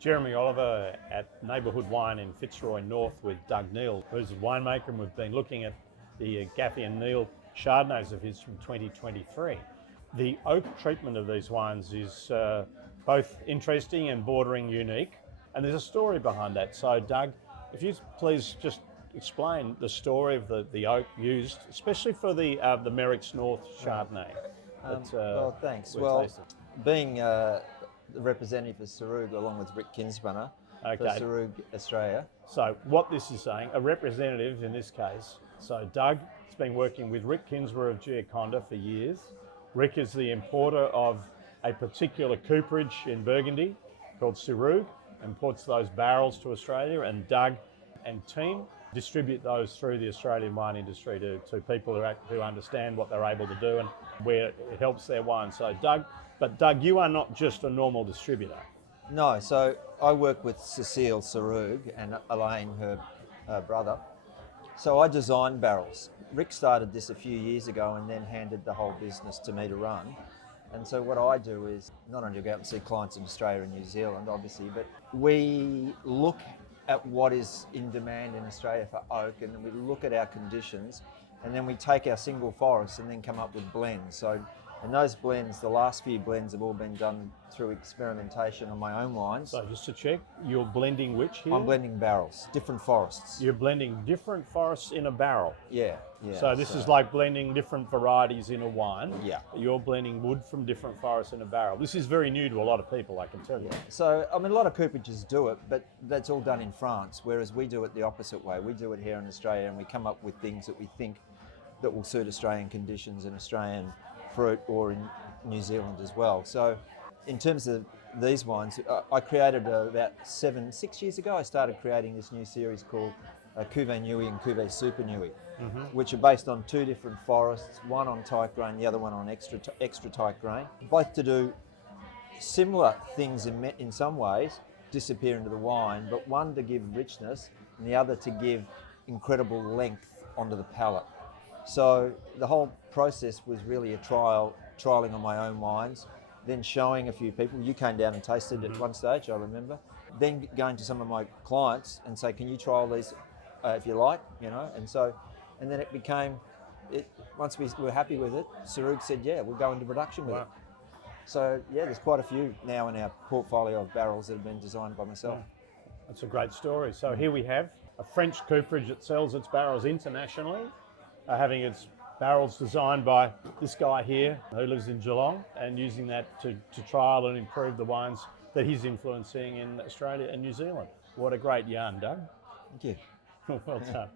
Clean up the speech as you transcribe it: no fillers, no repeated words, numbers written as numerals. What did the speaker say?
Jeremy Oliver at Neighbourhood Wine in Fitzroy North with Doug Neal, who's a winemaker, and we've been looking at the Gaffey and Neal Chardonnays of his from 2023. The oak treatment of these wines is both interesting and bordering unique, and there's a story behind that. So Doug, if you please just explain the story of the oak used, especially for the Merrick's North Chardonnay. Well, thanks. Well, being the representative for Sarug along with Rick Kinsbanner for Sarug Australia. So what this is saying, a representative in this case, so Doug has been working with Rick Kinsbanner of Giaconda for years. Rick is the importer of a particular cooperage in Burgundy called Sarug, imports those barrels to Australia, and Doug and team distribute those through the Australian wine industry to people who understand what they're able to do and where it helps their wine. So Doug, you are not just a normal distributor. No, so I work with Cecile Sarug and Elaine, her brother. So I design barrels. Rick started this a few years ago and then handed the whole business to me to run. And so what I do is not only go out and see clients in Australia and New Zealand, obviously, but we look at what is in demand in Australia for oak, and then we look at our conditions, and then we take our single forests and then come up with blends. So, and those blends, the last few blends have all been done through experimentation on my own wines. So just to check, you're blending which here? I'm blending barrels, different forests. You're blending different forests in a barrel? Yeah. So this is like blending different varieties in a wine? Yeah. You're blending wood from different forests in a barrel. This is very new to a lot of people, I can tell you. Yeah. So, I mean, a lot of cooperages do it, but that's all done in France, whereas we do it the opposite way. We do it here in Australia, and we come up with things that we think that will suit Australian conditions and Australian fruit, or in New Zealand as well. So in terms of these wines, I created about 6 years ago, I started creating this new series called Cuvée Nuit and Cuvée Super Nuit, which are based on two different forests, one on tight grain, the other one on extra tight grain, both to do similar things in some ways, disappear into the wine, but one to give richness and the other to give incredible length onto the palate. So the whole process was really a trialing on my own wines, then showing a few people. You came down and tasted at one stage, I remember. Then going to some of my clients and say, can you trial these if you like, and then it became, once we were happy with it, Sarug said, yeah, we'll go into production with it. So yeah, there's quite a few now in our portfolio of barrels that have been designed by myself. Yeah. That's a great story. So here we have a French cooperage that sells its barrels internationally, having its barrels designed by this guy here who lives in Geelong, and using that to trial and improve the wines that he's influencing in Australia and New Zealand. What a great yarn, Doug. Thank you. Well done.